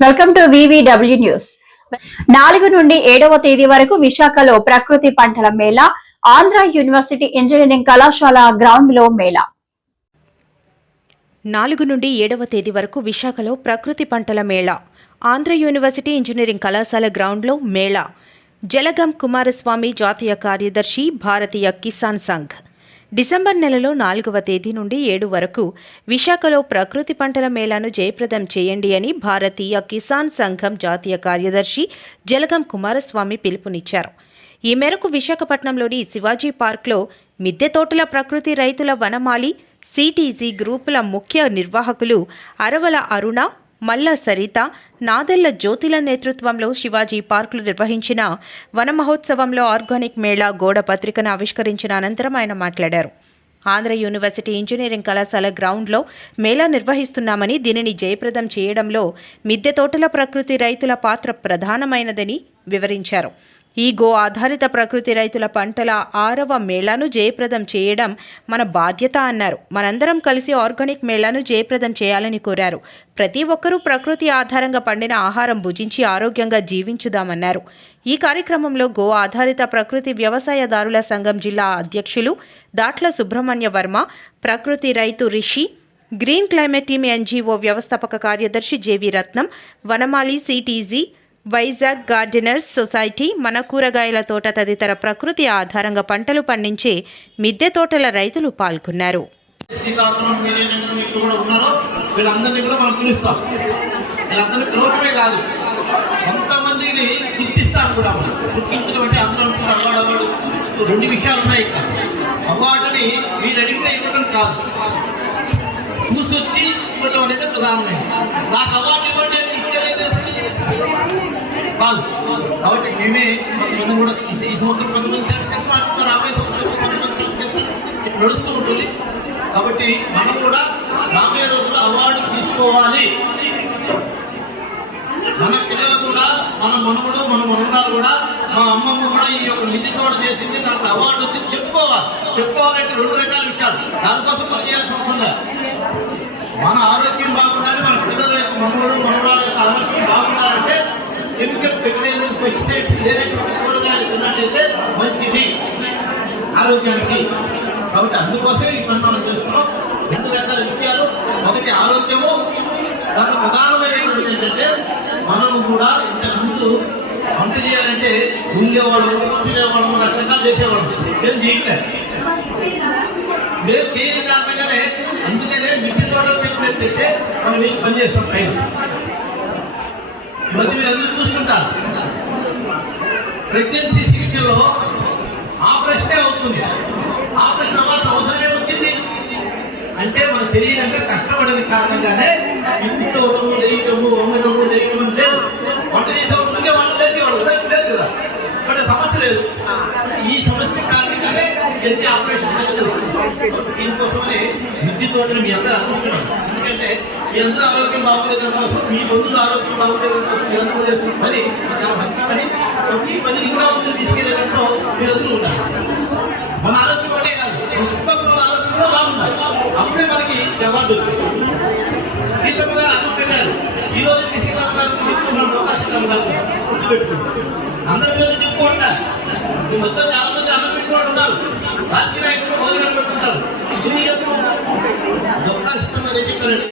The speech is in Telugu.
వెల్కమ్ టు వివిడబ్ల్యూ న్యూస్ నాలుగు నుండి ఏడవ తేదీ వరకు విశాఖలో ప్రకృతి పంటల మేళా ఆంధ్ర యూనివర్సిటీ ఇంజనీరింగ్ కళాశాల గ్రౌండ్లో మేళా. నాలుగు నుండి ఏడవ తేదీ వరకు విశాఖలో ప్రకృతి పంటల మేళా ఆంధ్ర యూనివర్సిటీ ఇంజనీరింగ్ కళాశాల గ్రౌండ్లో మేళా. జలగం కుమారస్వామి జాతీయ కార్యదర్శి భారతీయ కిసాన్ సంఘ్. డిసెంబర్ నెలలో నాలుగవ తేదీ నుండి ఏడు వరకు విశాఖలో ప్రకృతి పంటల మేళాను జయప్రదం చేయండి అని భారతీయ కిసాన్ సంఘం జాతీయ కార్యదర్శి జలగం కుమారస్వామి పిలుపునిచ్చారు. ఈ మేరకు విశాఖపట్నంలోని శివాజీ పార్క్లో మిద్దె తోటల ప్రకృతి రైతుల వనమాలి సిటీజీ గ్రూపుల ముఖ్య నిర్వాహకులు అరవల అరుణ మల్ల సరిత నాదెళ్ళ జ్యోతిల నేతృత్వంలో శివాజీ పార్కులు నిర్వహించిన వన మహోత్సవంలో ఆర్గానిక్ మేళా గోడ పత్రికను ఆవిష్కరించిన అనంతరం ఆయన మాట్లాడారు. ఆంధ్ర యూనివర్సిటీ ఇంజనీరింగ్ కళాశాల గ్రౌండ్లో మేళా నిర్వహిస్తున్నామని దీనిని జయప్రదం చేయడంలో మిద్దె తోటల ప్రకృతి రైతుల పాత్ర ప్రధానమైనదని వివరించారు. ఈ గో ఆధారిత ప్రకృతి రైతుల పంటల ఆరవ మేళాను జయప్రదం చేయడం మన బాధ్యత అన్నారు. మనందరం కలిసి ఆర్గానిక్ మేళాను జయప్రదం చేయాలని కోరారు. ప్రతి ఒక్కరూ ప్రకృతి ఆధారంగా పండిన ఆహారం భుజించి ఆరోగ్యంగా జీవించుదామన్నారు. ఈ కార్యక్రమంలో గో ఆధారిత ప్రకృతి వ్యవసాయదారుల సంఘం జిల్లా అధ్యక్షులు దాట్ల సుబ్రహ్మణ్య వర్మ ప్రకృతి రైతు Rishi green climate team NGO వ్యవస్థాపక కార్యదర్శి జేవి రత్నం వనమాలి సిటీజీ వైజాగ్ గార్డెనర్స్ సొసైటీ మన కూరగాయల తోట తదితర ప్రకృతి ఆధారంగా పంటలు పండించే మిద్దె తోటల రైతులు పాల్గొన్నారు. కొంతమందిని గుర్తిస్తాం కూడా గుర్తించడం అంటే అవార్డు రెండు విషయాలు ఉన్నాయి ఇక్కడ. అవార్డుని మీరు అడిగితే ఇవ్వడం కాదు. చూసొచ్చి ఇవ్వటం అనేది ప్రధానమైనది. నాకు అవార్డు ఇవ్వండి అని కాదు కాబట్టి మేమే కొంతమంది కూడా ఈ సంవత్సరం కొంతమంది సెలెక్ట్ చేస్తాం రాబోయే సంవత్సరం కొంతమంది సెలెక్ట్ చేస్తారు నడుస్తూ ఉంటుంది. కాబట్టి మనం కూడా రాబోయే రోజుల్లో అవార్డు తీసుకోవాలి. మన పిల్లలు కూడా మన మనముడు మన మనవరాలు కూడా మా అమ్మమ్మ కూడా ఈ యొక్క నిధి తోట చేసింది. నాకు అవార్డు వచ్చింది చెప్పుకోవాలి. చెప్పుకోవాలంటే రెండు రకాల విషయాలు. దానికోసం మనం చేయాల్సిన అవసరం లేదు. మన ఆరోగ్యం బాగుండాలి మన పిల్లల యొక్క మనముడు వేరేటువంటి కూరగాయలు తిన్నట్లయితే మంచిది. ఆరోగ్యానికి. కాబట్టి అందుకోసమే ఈ పని మనం చేస్తున్నాం. రెండు రకాల విషయాలు. ఒకటి ఆరోగ్యము. దాని ప్రధానమైనటువంటి ఏంటంటే మనము కూడా ఇంతకుముందు వంట చేయాలంటే ఉండేవాళ్ళము తినేవాళ్ళము రకరకాలు చేసేవాళ్ళం. ఏం చేయట్లేదు మేము చేయని కారణంగానే అందుకనే మిద్ది తోటలో పెట్టినట్లయితే మనం వెళ్ళి పని టైం మధ్య మీరు అందరూ చూసుకుంటారు. ప్రెగ్నెన్సీ ఆ ఆపరేషనే అవుతుంది. ఆపరేషన్ అవ్వాల్సిన అవసరమే వచ్చింది అంటే మన శరీరం కష్టపడని కారణంగానే ఈ పుట్టవటము లేయటము వంగటము లేయటము లేదు. వంట చేసేవాళ్ళు ఉంటే వాళ్ళు లేచేవాళ్ళు కదా? లేదు కదా? ఇక్కడ సమస్య లేదు. ఈ సమస్య కారణంగానే ఎన్ని ఆపరేషన్ దీనికోసమని బుద్ధితో మీ అందరూ అనుకుంటున్నారు. ఎందుకంటే మీ అందరూ ఆరోగ్యం బాగుండేదాని కోసం మీ బంధువులు ఆరోగ్యం బాగుండేదాని కోసం మీరందరూ చేస్తున్న పని చాలా మంచి పని. ఈ పని ఇంకా ముందు తీసుకెళ్ళేదంలో మీరందరూ ఉన్నారు మన ఆరోగ్యం ఒకటే కాదు మన చుట్టుపక్కల ఆరోగ్యం కూడా బాగుండాలి. అప్పుడే మనకి అవార్డు దొరుకుతుంది. సీతమ్మ గారు అన్నం పెట్టారు ఈ రోజు మీ సీతమ్మ గారు చెప్తున్నాడు ఒక సీతమ్మ గారు గుర్తుపెట్టుకుంటారు అందరి మీద చెప్పుకుంటా ఈ మొత్తం చాలా మంది అన్నం పెట్టుకోవడం ఉన్నారు. రాజకీయ నాయకులు భోజనం పెట్టుకుంటారు ఇది ఎప్పుడు ఒక్క సీతమ్మ గారు చెప్పారండి